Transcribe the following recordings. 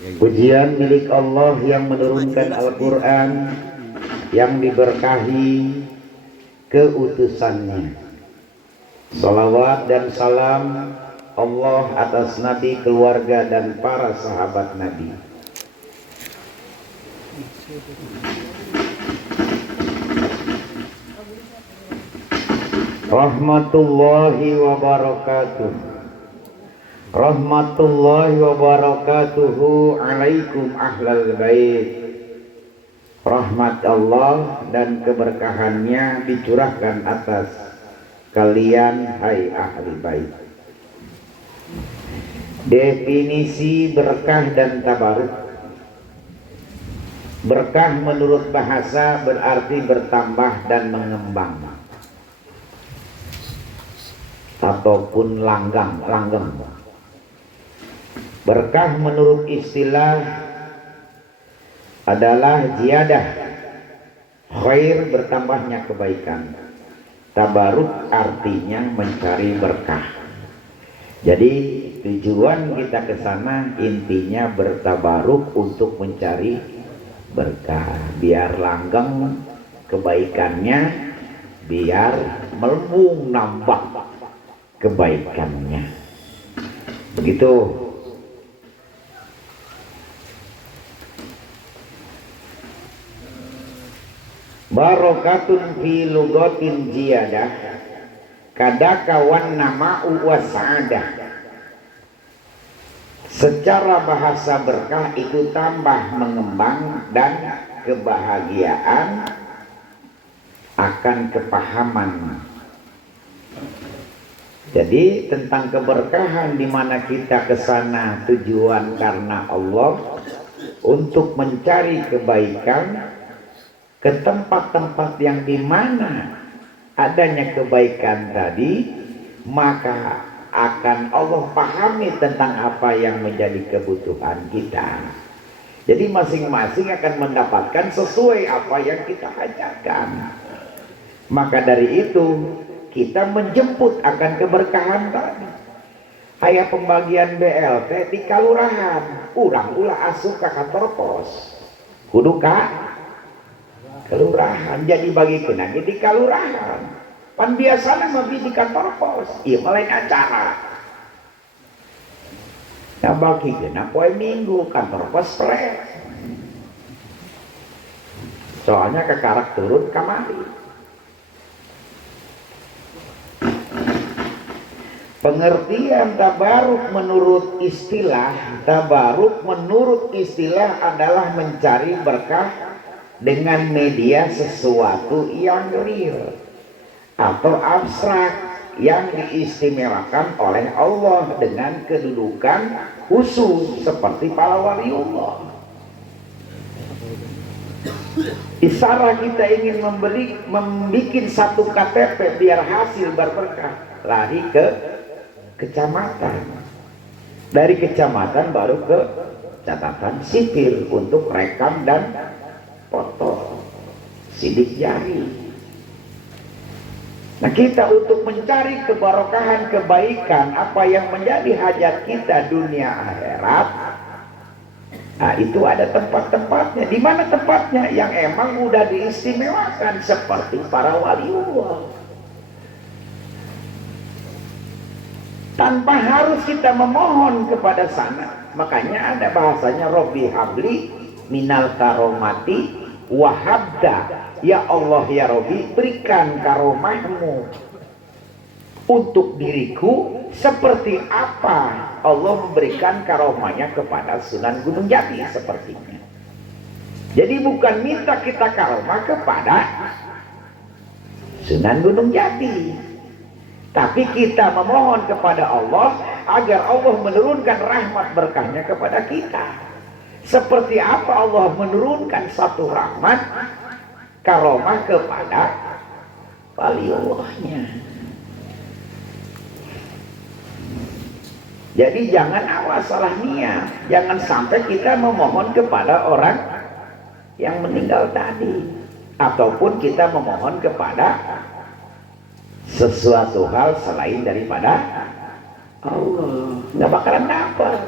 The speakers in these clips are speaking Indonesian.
Pujian milik Allah yang menurunkan Al-Quran, yang diberkahi keutusannya. Salawat dan salam Allah atas Nabi, keluarga dan para sahabat Nabi. Rahmatullahi wabarakatuh. Rahmatullahi wabarakatuhu alaikum ahlal bait. Rahmat Allah dan keberkahannya dicurahkan atas kalian hai ahli bait. Definisi berkah dan tabaruk. Berkah menurut bahasa berarti bertambah dan mengembang, ataupun langgeng. Berkah menurut istilah adalah ziyadah, khair, bertambahnya kebaikan. Tabaruk artinya mencari berkah. Jadi tujuan kita ke sana intinya bertabaruk untuk mencari berkah, biar langgeng kebaikannya, biar melembung nambah kebaikannya. Begitu. Barokatun fi lugatin ziyadah kadaka wan nama'u wa sa'adah. Secara bahasa berkah itu tambah, mengembang, dan kebahagiaan akan kepahaman. Jadi tentang keberkahan di mana kita ke sana tujuan karena Allah untuk mencari kebaikan, ke tempat-tempat yang dimana adanya kebaikan tadi, maka akan Allah pahami tentang apa yang menjadi kebutuhan kita. Jadi masing-masing akan mendapatkan sesuai apa yang kita hajakan. Maka dari itu kita menjemput akan keberkahan tadi. Aya pembagian BLT di kalurahan, urang ulah asup ka kantor pos, kudu ka kelurahan. Jadi bagi kena di kalurahan, pan biasanya mabih di kantor pos, iya lain acara. Nah bagi kena poe minggu kantor pos plek, soalnya kekarak turun kamari. Pengertian tabaruk menurut istilah, tabaruk menurut istilah adalah mencari berkah dengan media sesuatu yang real atau abstrak yang diistimewakan oleh Allah dengan kedudukan khusus seperti para waliullah. Isara kita ingin membuat satu KTP biar hasil berberkah, lari ke kecamatan, dari kecamatan baru ke catatan sipil untuk rekam dan foto, sidik jari. Nah kita untuk mencari keberkahan, kebaikan, apa yang menjadi hajat kita dunia akhirat, nah itu ada tempat-tempatnya. Di mana tempatnya? Yang emang udah diistimewakan seperti para waliullah. Tanpa harus kita memohon kepada sana. Makanya ada bahasanya Robbi habli minal karomati wahabda, ya Allah ya Robbi, berikan karomahmu untuk diriku seperti apa Allah memberikan karomahnya kepada Sunan Gunung Jati sepertinya. Jadi bukan minta kita karomah kepada Sunan Gunung Jati, tapi kita memohon kepada Allah agar Allah menurunkan rahmat berkahnya kepada kita. Seperti apa Allah menurunkan satu rahmat karomah kepada waliullahnya. Jadi jangan awas salah niat, jangan sampai kita memohon kepada orang yang meninggal tadi, ataupun kita memohon kepada sesuatu hal selain daripada Allah. Nggak bakalan dapat.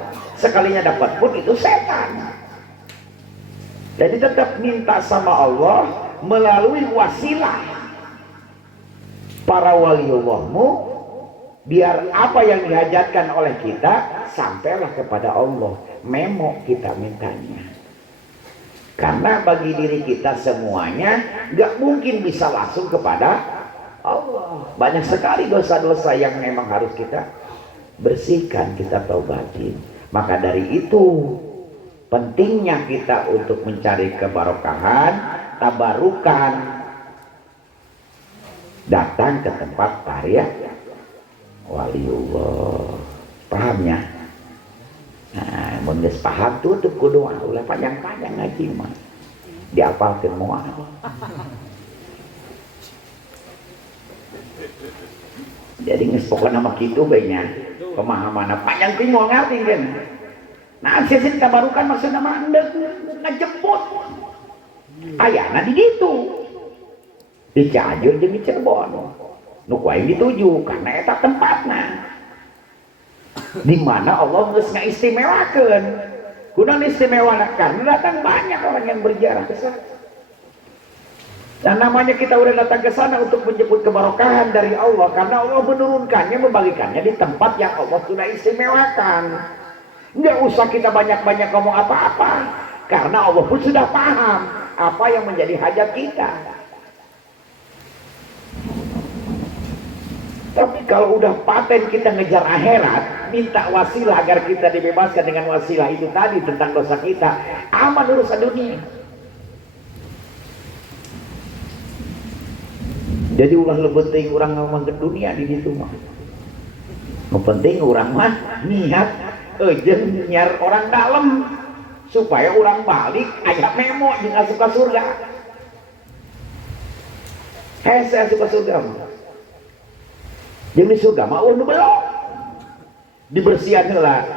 sekalinya dapat pun itu setan. Jadi tetap minta sama Allah melalui wasilah para waliullahmu, biar apa yang dihajatkan oleh kita sampailah kepada Allah. Memo kita mintanya, karena bagi diri kita semuanya gak mungkin bisa langsung kepada Allah. Banyak sekali dosa-dosa yang memang harus kita bersihkan, kita taubatin. Maka dari itu pentingnya kita untuk mencari kebarokahan, tabarukan, datang ke tempat karya waliullah. Pahamnya? Nah, mun geus paham tutup ku doa, ulah panjang-panjang ngaji mah. Diapalkeun moal. Jadi geus pokona mah kitu bae nya. Pemahamanna panjang teh moal ngarti kan. Nah, sieun tabarukan maksudna mah ngejemput. Ayana di ditu. Di Cianjur jeung di Cirebon. Nu kuaing dituju karena eta tempatna. Di mana Allah geus ngaistimewakeun. Kunaon istimewakeun? Datang banyak orang yang berziarah ke sana. Dan namanya kita udah datang ke sana untuk menjemput kebarokahan dari Allah, karena Allah menurunkannya, membagikannya di tempat yang Allah sudah istimewakan. Nggak usah kita banyak-banyak ngomong apa-apa, karena Allah pun sudah paham apa yang menjadi hajat kita. Tapi kalau udah paten kita ngejar akhirat, minta wasilah agar kita dibebaskan dengan wasilah itu tadi tentang dosa kita, aman urusan dunia. Jadi ulah lebih penting orang ngomong ke dunia di situ mah. Penting orang mah niat jeung nyar orang dalam supaya orang balik aya memo jeung asup ka surga. Hese asup ka surga mah. Jeung di surga mah nu belok. Dibersihan heula.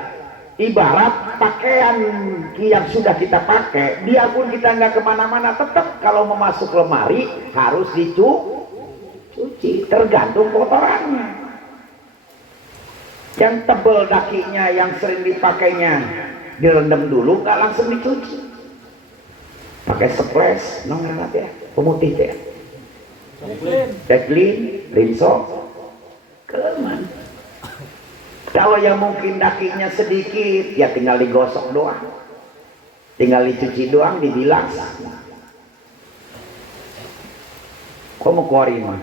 Ibarat pakaian yang sudah kita pakai, biarpun kita nggak kemana-mana, tetap kalau memasuk lemari harus dicuci, tergantung kotorannya. Yang tebel dakinya, yang sering dipakainya direndam dulu, nggak langsung dicuci. Pakai spres, nongkrong ya, pemutih ya. Ceklin, rinso, keleman. Kalau yang mungkin dakinya sedikit, ya tinggal digosok doang, tinggal dicuci doang, dibilas. Kok mau kuari mah?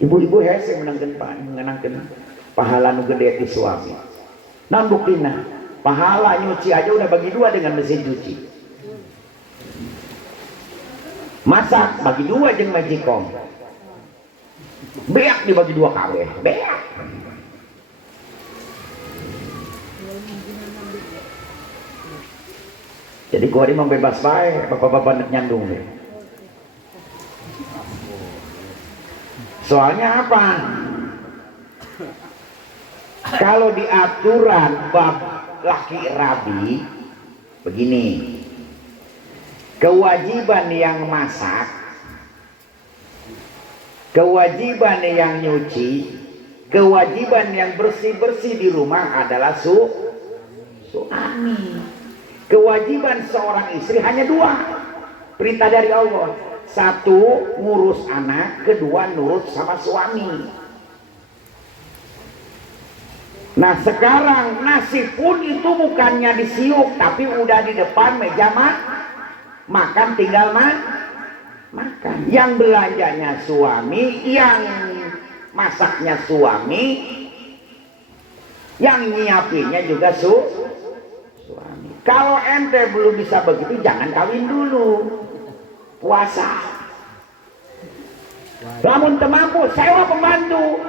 Ibu-ibu hese menangkan pahala nu gede ti suami. Nah buktina, pahala nyuci aja udah bagi dua dengan mesin cuci. Masak bagi dua jeung magicom. Beak dibagi dua kawe, beak. Jadi kuari membebas baik, bapak-bapak nyandung deh. Soalnya apa? Kalau di aturan bab laki rabi begini, kewajiban yang masak, kewajiban yang nyuci, kewajiban yang bersih-bersih di rumah adalah suami. Kewajiban seorang istri hanya dua, perintah dari Allah. Satu, ngurus anak. Kedua, nurut sama suami. Nah sekarang nasi pun itu bukannya disiuk, tapi udah di depan meja makan, tinggal makan. Yang belanjanya suami, yang masaknya suami, yang nyiapinnya juga suami. Kalau ente belum bisa begitu, jangan kawin dulu, puasa. Lamun teu mampu, sewa pembantu.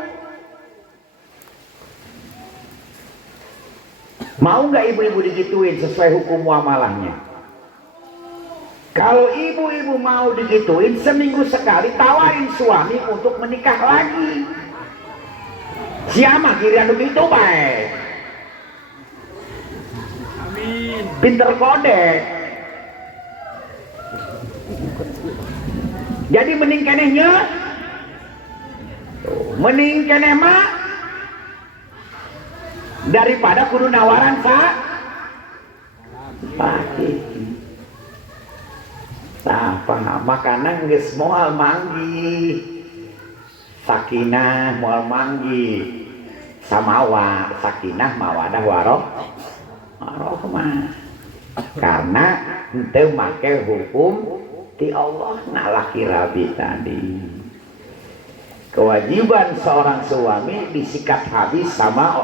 Mau nggak ibu-ibu digituin sesuai hukum muamalahnya? Kalau ibu-ibu mau digituin, seminggu sekali tawarin suami untuk menikah lagi. Siapa kira begitu baik? Pinter kode. Jadi mending kenehnya, mending keneh mah daripada kudu nawaran Hakiki. Nah, makanan geus moal manggi. Sakinah moal manggi. Samawa, sakinah mawadah warohmah. Karena henteu make hukum ti Allah nalaki rabi tadi. Kewajiban seorang suami disikat habis sama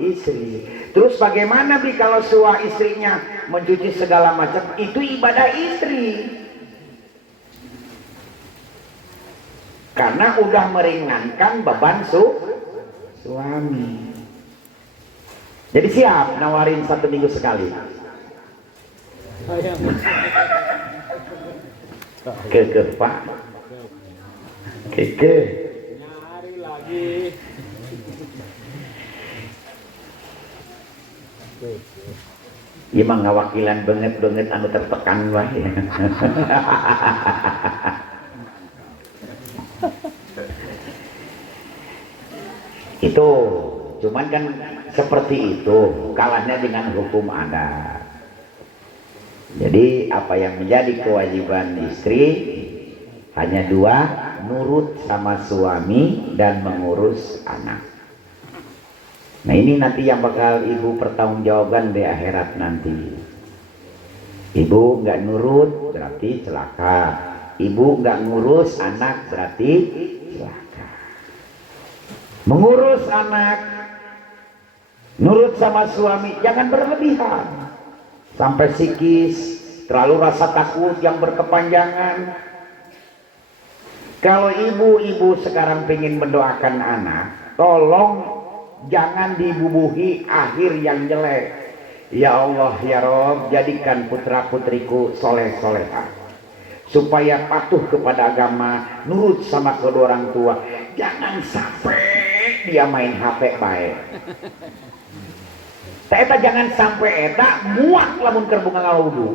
istri. Terus bagaimana bi kalau istrinya mencuci segala macam, itu ibadah istri. Karena udah meringankan beban suami. Jadi siap nawarin 1 minggu sekali. Ke Pak. Ke. Nyari lagi. Ieu mah ngawakilan banget anu tertekan wae. Itu cuman kan seperti itu kalahnya dengan hukum adat. Jadi apa yang menjadi kewajiban istri hanya 2, nurut sama suami dan mengurus anak. Nah ini nanti yang bakal ibu pertanggungjawaban di akhirat nanti. Ibu nggak nurut berarti celaka. Ibu nggak ngurus anak berarti celaka. Mengurus anak, nurut sama suami, jangan berlebihan sampai psikis, terlalu rasa takut yang berkepanjangan. Kalau ibu-ibu sekarang pengen mendoakan anak, tolong jangan dibubuhi akhir yang jelek. Ya Allah ya Rob, jadikan putra putriku soleh-solehah, supaya patuh kepada agama, nurut sama kedua orang tua. Jangan sampai dia main HP baik. Eta jangan sampai eta muak lamun keur bunga ngawudu.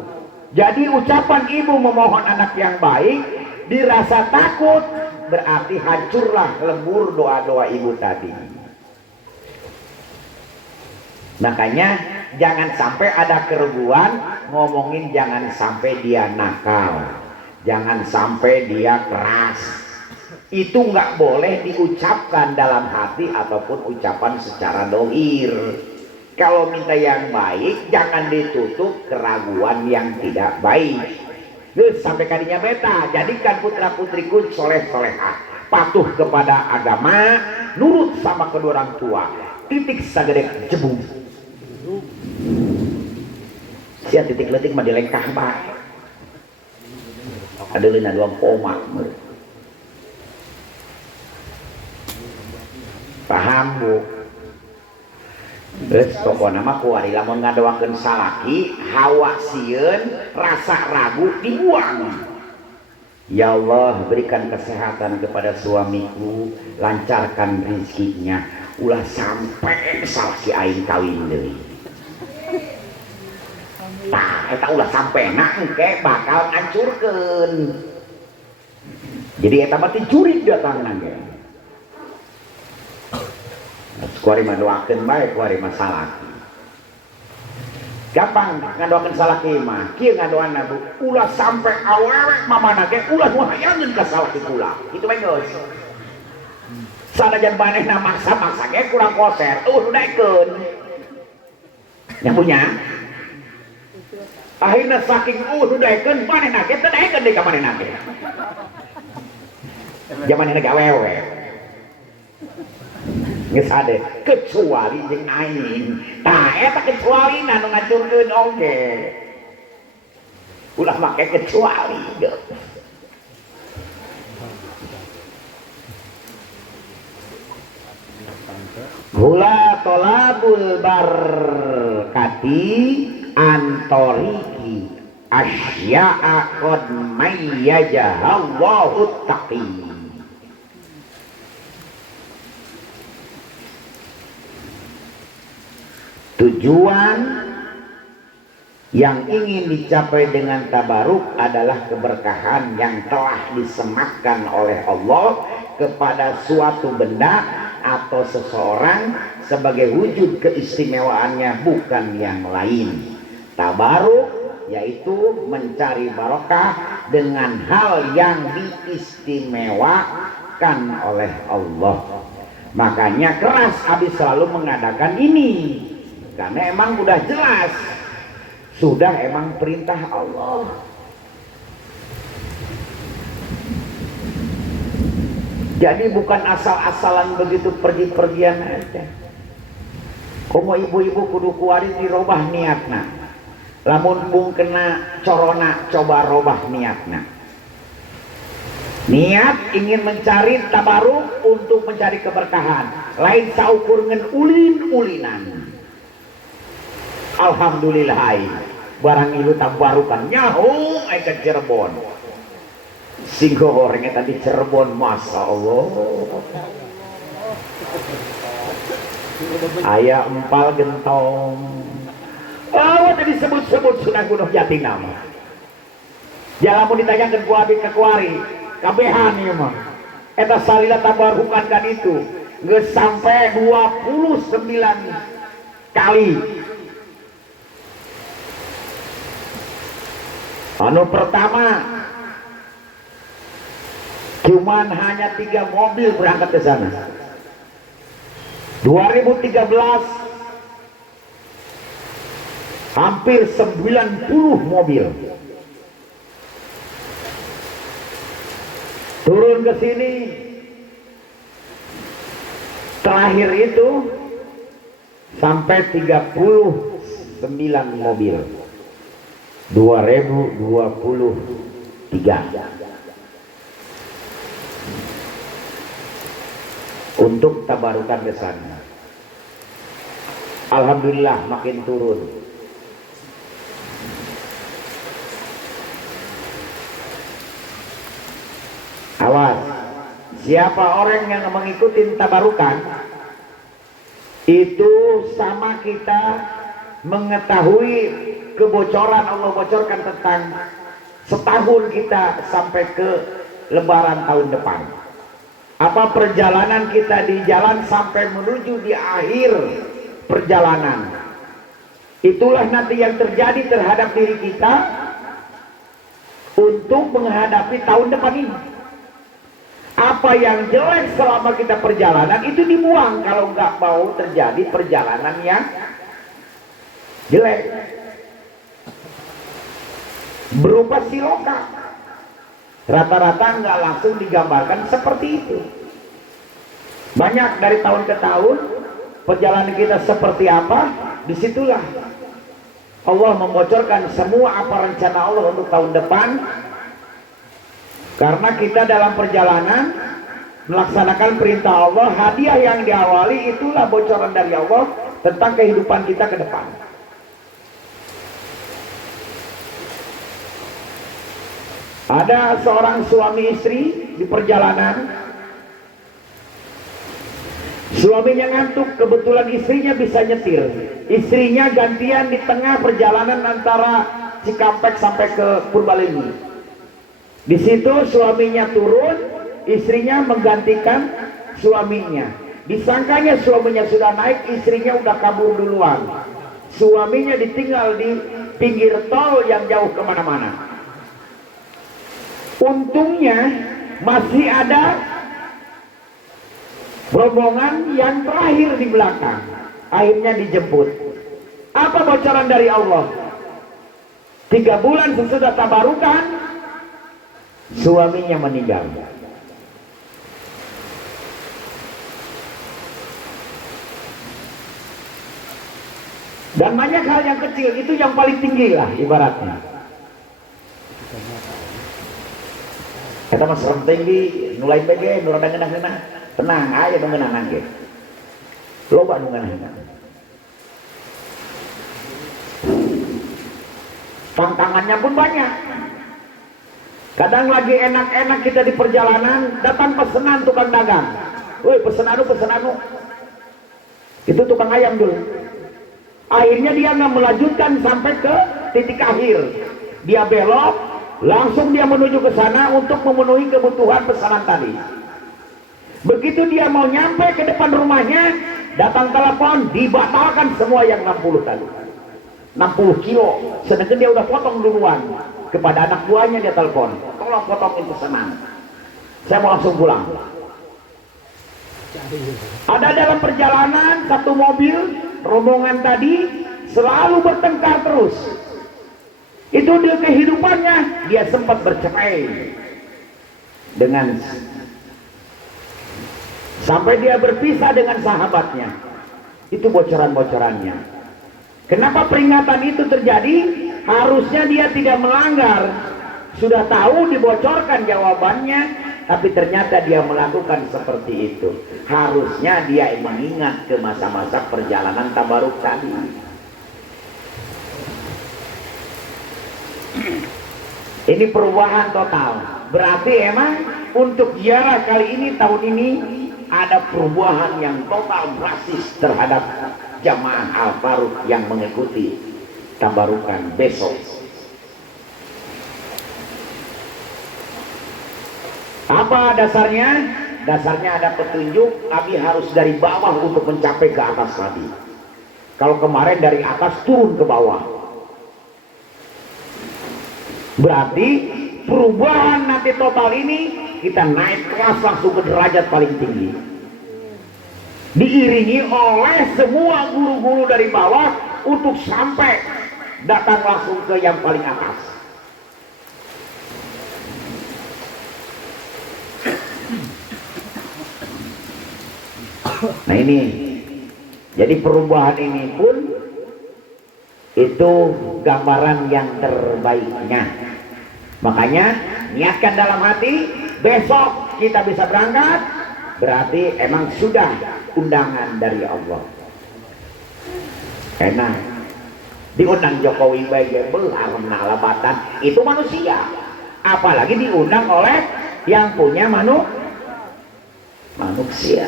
Jadi ucapan ibu memohon anak yang baik dirasa takut, berarti hancurlah lembur doa-doa ibu tadi. Makanya jangan sampai ada kerugian, ngomongin jangan sampai dia nakal, jangan sampai dia keras. Itu nggak boleh diucapkan dalam hati ataupun ucapan secara dohir. Kalau minta yang baik, jangan ditutup keraguan yang tidak baik. Terus sampai kadinya beta, jadikan putra putriku soleh-solehah, patuh kepada agama, nurut sama kedua orang tua. Titik sagede jebung. Sia titik letik mah dilengkah bae. Adeulina 2 koma. Paham Bu? Terus pokoknya mah kuari lamun ngadoakeun salaki hawa sieun rasa ragu dibuang. Ya Allah, berikan kesehatan kepada suamiku, lancarkan rezekinya, ulah sampai salaki aing kawin deui. Tah eta ulah sampai engke bakal ngancurkeun. Jadi eta mah teh jurig datangna ge. Kuari mah doakeun bae kuari mah salaki. Gampang ngadoakeun salaki mah, kieu ngadoana Bu, ulah sampe awewe mamana ge ulah nu hayangeun ka salaki kula. Kitu bae geus. Sanajan manehna maksa-maksa ge kurang koser, nu daekeun. Yang punya akhirna saking nu daekeun manehna ge teu daekeun deui ka manehna ge. Jamanna ge awewe. Geus ade kecuali jeung aing. Tah eta kecuali nu ngacurkeun oge. Ulah make kecuali ge. Hula tolabul barkati antoriki asya'a qad mayyajahallahu taqi. Tujuan yang ingin dicapai dengan tabaruk adalah keberkahan yang telah disematkan oleh Allah kepada suatu benda atau seseorang sebagai wujud keistimewaannya, bukan yang lain. Tabaruk yaitu mencari barokah dengan hal yang diistimewakan oleh Allah. Makanya keras Habib selalu mengadakan ini, karena emang udah jelas, sudah emang perintah Allah. Jadi bukan asal-asalan begitu pergi-pergian aja. Komo ibu-ibu kudu kuarit dirobah niatna. Lamun pung kena corona coba robah niatna. Niat ingin mencari tabaruk untuk mencari keberkahan. Lain saukur ngen ulin-ulinan. Alhamdulillah, barang ilu tabarukan nyaho ai ke Cirebon. Singgo gorengnya tadi Cirebon, masya Allah. Ayah empal gentong. Oh, tadi sebut-sebut Sunan Gunung Jati nama. Jangan mau ditanyakan ku abi ke kuari. Kabehan ieu mah. Eta salila tabarukan kan itu. Geus sampai 29 kali. Anu pertama cuman hanya 3 mobil berangkat ke sana. 2013 hampir 90 mobil. Turun ke sini terakhir itu sampai 39 mobil. 2023 untuk tabarukan ke sana. Alhamdulillah makin turun. Awas, siapa orang yang mengikuti tabarukan itu sama kita mengetahui kebocoran Allah bocorkan tentang setahun kita sampai ke lebaran tahun depan. Apa perjalanan kita di jalan sampai menuju di akhir perjalanan. Itulah nanti yang terjadi terhadap diri kita untuk menghadapi tahun depan ini. Apa yang jelek selama kita perjalanan itu dibuang kalau nggak mau terjadi perjalanan yang jelek. Berupa siloka. Rata-rata nggak langsung digambarkan seperti itu. Banyak dari tahun ke tahun perjalanan kita seperti apa, disitulah Allah membocorkan semua apa rencana Allah untuk tahun depan. Karena kita dalam perjalanan melaksanakan perintah Allah, hadiah yang diawali itulah bocoran dari Allah tentang kehidupan kita ke depan. Ada seorang suami istri di perjalanan. Suaminya ngantuk, kebetulan istrinya bisa nyetir. Istrinya gantian di tengah perjalanan antara Cikampek sampai ke Purbalenyi. Di situ suaminya turun, istrinya menggantikan suaminya. Disangkanya suaminya sudah naik, istrinya udah kabur duluan. Suaminya ditinggal di pinggir tol yang jauh kemana-mana. Untungnya masih ada rombongan yang terakhir di belakang. Akhirnya dijemput. Apa bocoran dari Allah? 3 bulan sesudah tabarukan, suaminya meninggal. Dan banyak hal yang kecil, itu yang paling tinggi lah ibaratnya. Kita mas tinggi, nulai bege, nurada ngenah-ngenah, tenang aja dong ngenah ge. Loba nu ngenah-ngenah. Tantangannya pun banyak. Kadang lagi enak-enak kita di perjalanan, datang pesanan tukang dagang. Woi pesen anu. Itu tukang ayam dulu. Akhirnya dia nggak melanjutkan sampai ke titik akhir. Dia belok. Langsung dia menuju ke sana untuk memenuhi kebutuhan pesanan tadi. Begitu dia mau nyampe ke depan rumahnya, datang telepon, dibatalkan semua yang 60 tadi. 60 kilo, sedangkan dia udah potong duluan. Kepada anak buahnya dia telepon, tolong potongin pesanan, saya mau langsung pulang. Ada dalam perjalanan satu mobil rombongan tadi selalu bertengkar terus. Itu di kehidupannya dia sempat bercerai dengan, sampai dia berpisah dengan sahabatnya. Itu bocoran-bocorannya. Kenapa peringatan itu terjadi? Harusnya dia tidak melanggar. Sudah tahu dibocorkan jawabannya, tapi ternyata dia melakukan seperti itu. Harusnya dia mengingat ke masa-masa perjalanan tabaruk tadi. Ini perubahan total. Berarti emang untuk ziarah kali ini, tahun ini ada perubahan yang total drastis terhadap jamaah Al-Faruq yang mengikuti tabarukan besok. Apa dasarnya? Dasarnya ada petunjuk, Abi harus dari bawah untuk mencapai ke atas tadi. Kalau kemarin dari atas turun ke bawah. Berarti perubahan nanti total ini kita naik kelas langsung ke derajat paling tinggi. Diiringi oleh semua guru-guru dari bawah untuk sampai datang langsung ke yang paling atas. Nah ini, jadi perubahan ini pun itu gambaran yang terbaiknya. Makanya niatkan dalam hati, besok kita bisa berangkat, berarti emang sudah undangan dari Allah. Enak diundang Jokowi bagai belarang nalabatan, itu manusia, apalagi diundang oleh yang punya manusia.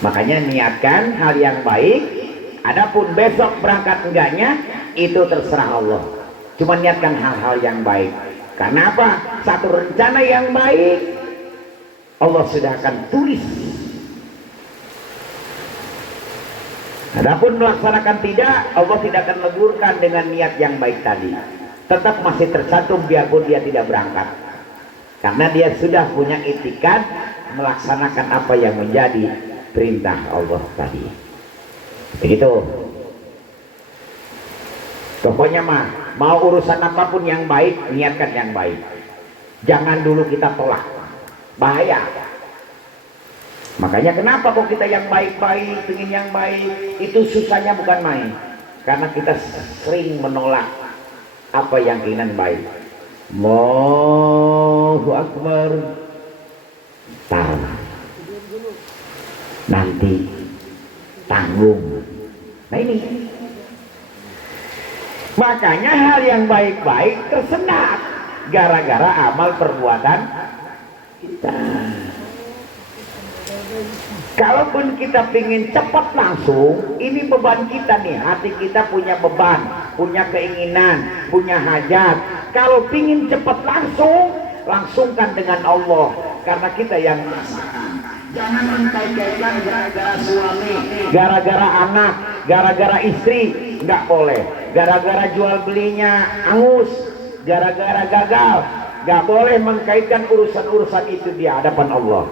Makanya niatkan hal yang baik. Adapun besok berangkat enggaknya itu terserah Allah. Cuma niatkan hal-hal yang baik. Karena apa? Satu rencana yang baik Allah sudah akan tulis. Adapun melaksanakan tidak, Allah tidak akan legurkan dengan niat yang baik tadi. Tetap masih tercantum biarpun dia tidak berangkat. Karena dia sudah punya itikad melaksanakan apa yang menjadi perintah Allah tadi. Begitu. Pokoknya mah mau urusan apapun yang baik, niatkan yang baik. Jangan dulu kita tolak. Bahaya. Makanya kenapa kok kita yang baik-baik, ingin yang baik, itu susahnya bukan main. Karena kita sering menolak apa yang keinginan baik. Allahu Akbar. Nanti tanggung. Nah ini, makanya hal yang baik-baik tersendat gara-gara amal perbuatan kita. Kalaupun kita ingin cepat langsung, ini beban kita nih, hati kita punya beban, punya keinginan, punya hajat. Kalau ingin cepat langsung, langsungkan dengan Allah, karena kita yang merasakan. Jangan mengkait-kaitkan gara-gara suami, gara-gara anak, gara-gara istri, nggak boleh. Gara-gara jual belinya angus, gara-gara gagal, nggak boleh mengkaitkan urusan-urusan itu di hadapan Allah.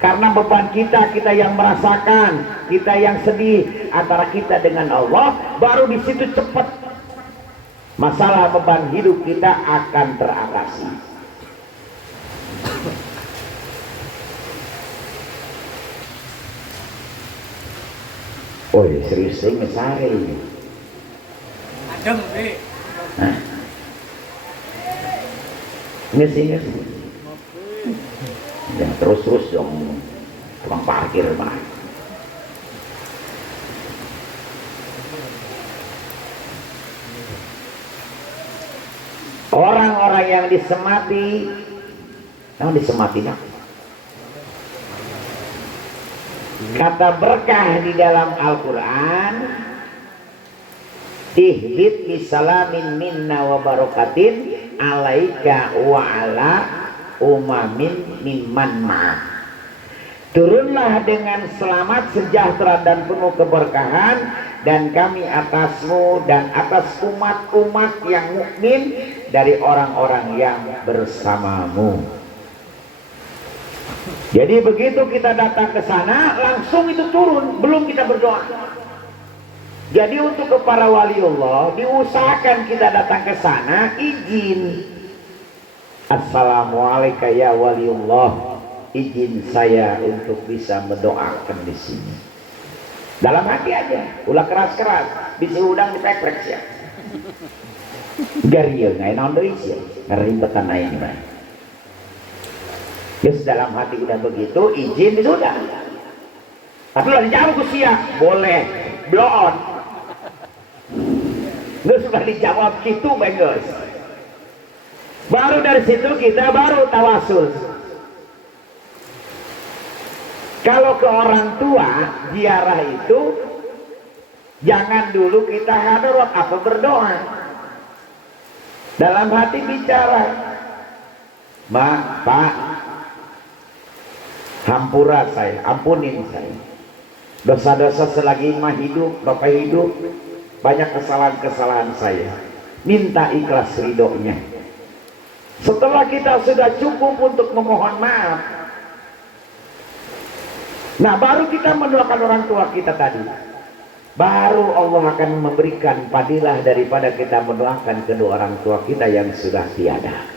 Karena beban kita, kita yang merasakan, kita yang sedih, antara kita dengan Allah, baru di situ cepat masalah beban hidup kita akan teratasi. Oh serius sih mesare ini. Adem nih. Hah? Ngesih. Ya terus dong tukang parkir mah. Orang-orang yang disemati, yang disematinya kata berkah di dalam Al-Quran, ihbit bisalamin minna wa barokatin alaika wa ala umamin mimman ma'ah. turunlah dengan selamat, sejahtera dan penuh keberkahan, dan kami atasmu dan atas umat-umat yang mukmin dari orang-orang yang bersamamu. Jadi begitu kita datang ke sana, langsung itu turun, belum kita berdoa. Jadi untuk ke para waliullah, diusahakan kita datang ke sana, izin. Assalamualaikum ya waliullah, izin saya untuk bisa mendoakan di sini. Dalam hati aja, ulah keras-keras, bisa udang dipekrek ya. Gariyo ngai nondoi sih, ngeribetan aja nih. Yes, dalam hati udah begitu, izin sudah. Tapi udah dijawab ke siap, boleh, blow on. Nggak sudah dijawab gitu, bengos. Baru dari situ kita baru tawasul. Kalau ke orang tua, ziarah itu jangan dulu kita hadarat apa berdoa. Dalam hati bicara, Pak, hampura saya, ampunin saya. Dosa-dosa selagi mah hidup, Bapak hidup, banyak kesalahan-kesalahan saya. Minta ikhlas ridhonya. Setelah kita sudah cukup untuk memohon maaf, nah baru kita mendoakan orang tua kita tadi. Baru Allah akan memberikan fadilah daripada kita mendoakan kedua orang tua kita yang sudah tiada.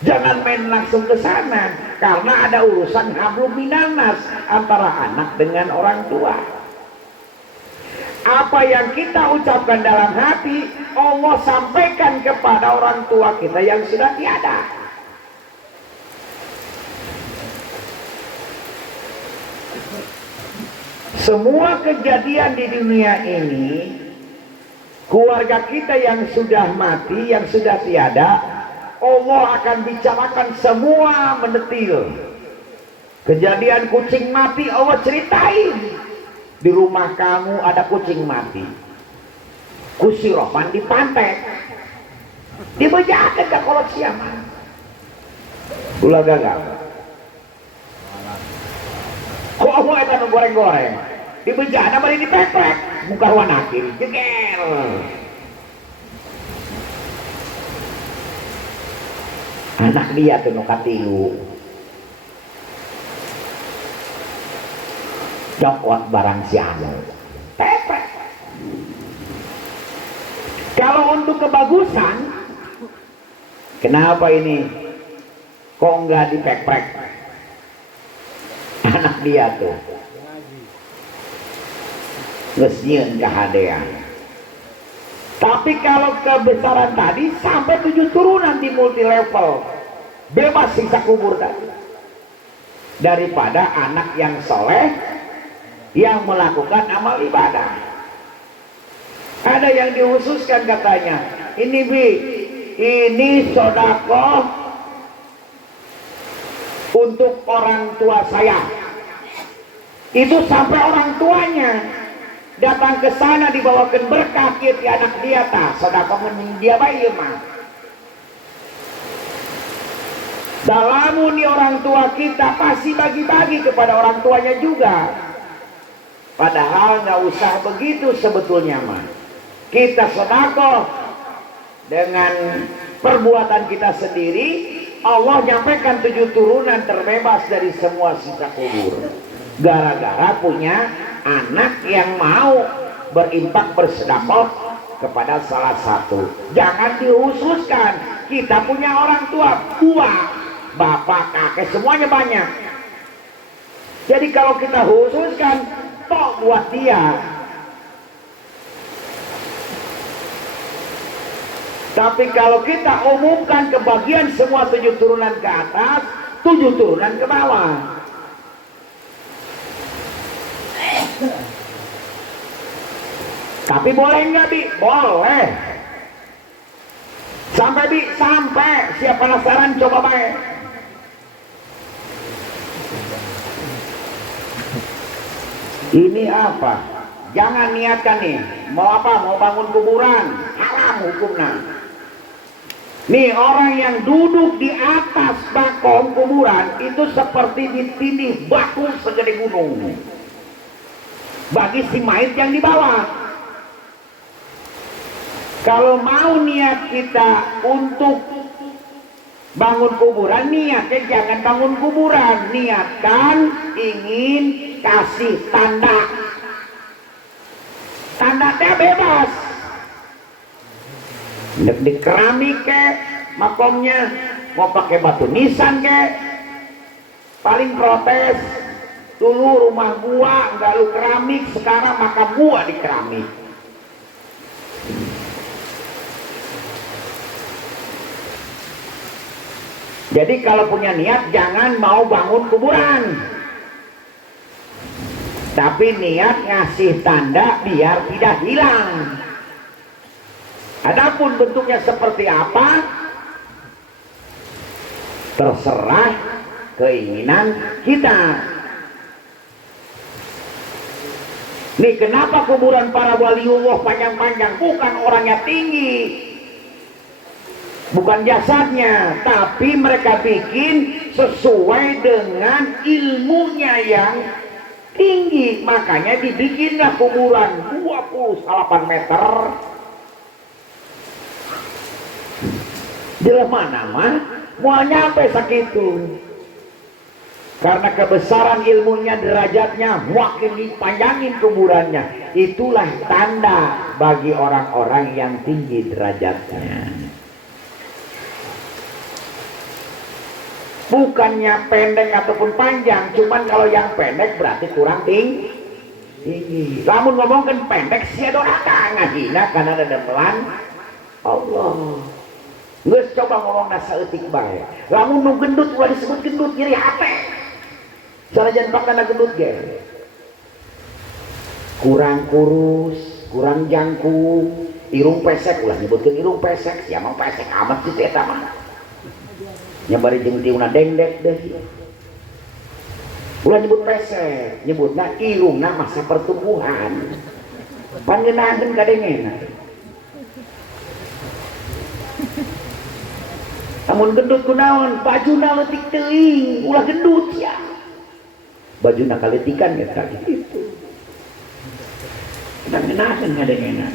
Jangan main langsung ke sana, karena ada urusan hablum minanas antara anak dengan orang tua. Apa yang kita ucapkan dalam hati, Allah sampaikan kepada orang tua kita yang sudah tiada. Semua kejadian di dunia ini, keluarga kita yang sudah mati, yang sudah tiada, Allah akan bicarakan semua mendetil. Kejadian kucing mati Allah ceritain. Di rumah kamu ada kucing mati, kusiropan di pantai, dibejakan ke kolot siaman, ulah gagal. Kok Allah itu goreng-goreng, dibejana bari dipepek, muka warna kiri jegel. Anak dia tuh nukatilu. Cokot barang si anu pepek. Kalau untuk kebagusan, kenapa ini kok nggak dipepek? Anak dia tuh ngesnyeun kehadean. Tapi kalau kebesaran tadi sampai 7 turunan di multi level, bebas siksa kubur tadi. Daripada anak yang soleh yang melakukan amal ibadah. Ada yang dihususkan katanya, ini Bi, ini sodakoh untuk orang tua saya. Itu sampai orang tuanya datang ke sana dibawakan berkah di anak dia, tak sodakoh mending dia bayi mah. Dalamu nih orang tua kita pasti bagi-bagi kepada orang tuanya juga. Padahal nggak usah begitu sebetulnya mah. Kita sedekah dengan perbuatan kita sendiri, Allah nyampaikan 7 turunan terbebas dari semua sisa kubur. Gara-gara punya anak yang mau berimpak bersedekah kepada salah satu. Jangan dihususkan. Kita punya orang tua, bapak, kakek, semuanya banyak. Jadi kalau kita khususkan, toh buat dia. Tapi kalau kita umumkan kebagian semua 7 turunan ke atas, 7 turunan ke bawah. Tapi boleh nggak Bi? Boleh. Sampai Bi, sampai. Siapa penasaran coba baik. Ini apa? Jangan niatkan nih. Mau apa? Mau bangun kuburan. Haram hukumnya. Nih orang yang duduk di atas bakong kuburan itu seperti ditindih batu segede gunung bagi si mayit yang di bawah. Kalau mau niat kita untuk bangun kuburan, niatnya jangan bangun kuburan, niatkan ingin kasih tanda. Tandanya bebas. Di keramik ke makomnya, mau pakai batu nisan ke, paling protes. Dulu rumah gua nggak lu keramik, sekarang makam gua di keramik. Jadi kalau punya niat jangan mau bangun kuburan, tapi niat ngasih tanda biar tidak hilang. Adapun bentuknya seperti apa, terserah keinginan kita. Nih kenapa kuburan para waliullah panjang-panjang? Bukan orangnya tinggi, bukan jasadnya, tapi mereka bikin sesuai dengan ilmunya yang tinggi. Makanya dibikinlah kuburan 28 meter. Jelema nama mau nyampe segitu, karena kebesaran ilmunya, derajatnya, makin dipanjangin kuburannya. Itulah tanda bagi orang-orang yang tinggi derajatnya. Bukannya pendek ataupun panjang, cuman kalau yang pendek berarti kurang tinggi. Lamun ngomongkan pendek sia doraka ngahina karena ada pelan Allah. Nges coba ngomong nasa etik bae. Lamun nu gendut ulah disebut gendut nyeri hate. Sanajan pakana gendut ge. Kurang kurus, kurang jangkung, irung pesek ulah nyebutkeun irung pesek, sia mah pesek amat sih eta mah. Nya bari jeung tiuna dengdek deui. Ulah nyebut pesek, nyebutna irungna masa pertumbuhan. Pangeunahkeun kadengena. Namun gendut kunaon, bajuna leutik teuing, ulah gendut ya. Bajuna kaletikan ya tadi itu. Kita ngenakeun ngadengena.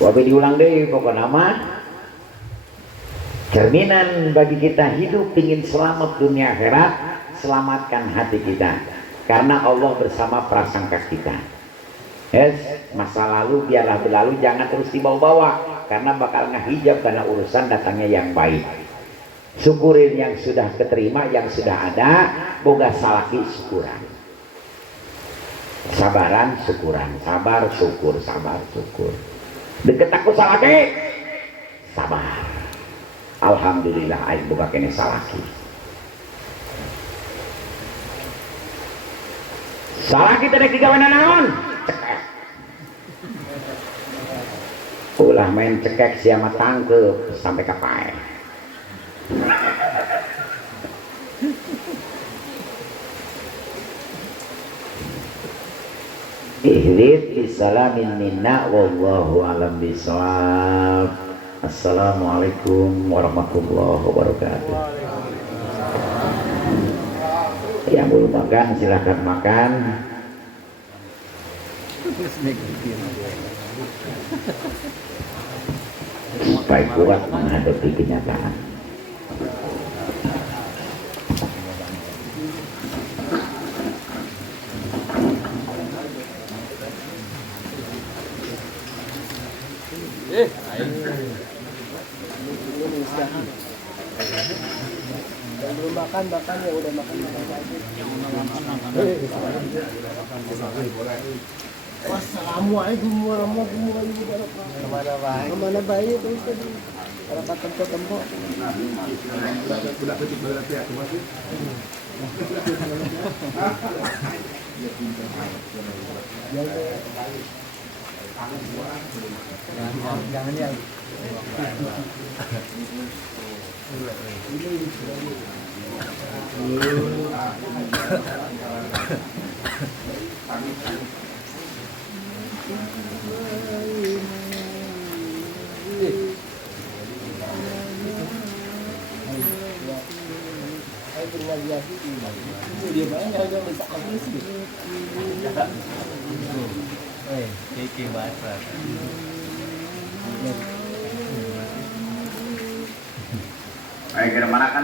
Wabe diulang deh pokoknya mah. Cerminan bagi kita hidup ingin selamat dunia akhirat, selamatkan hati kita. Karena Allah bersama prasangka kita. Yes, masa lalu biarlah berlalu, jangan terus dibawa-bawa karena bakal ngehijab karena urusan datangnya yang baik. Syukurin yang sudah keterima, yang sudah ada, boga salaki syukuran. Sabaran syukuran, sabar syukur, sabar syukur. Deket aku salaki, sabar. Alhamdulillah aing boga kene salaki. Salaki teh digaweana naon? Ulah main cekek siama tangkep sampai kapae. Ihrid bisalamin minna wallahu alam bisawab. Assalamualaikum warahmatullahi wabarakatuh. Yang belum makan silahkan makan. Supaya kuat menghadapi kenyataan. Yang belum makan ya udah makan lagi. Wassalamualaikum warahmatullahi wabarakatuh. Kemana bayi terus tadi? Rapat tempo-tempo. Jangan ya. Dia main agak besar sih. Kiki bahasa. Baik, kemana kan?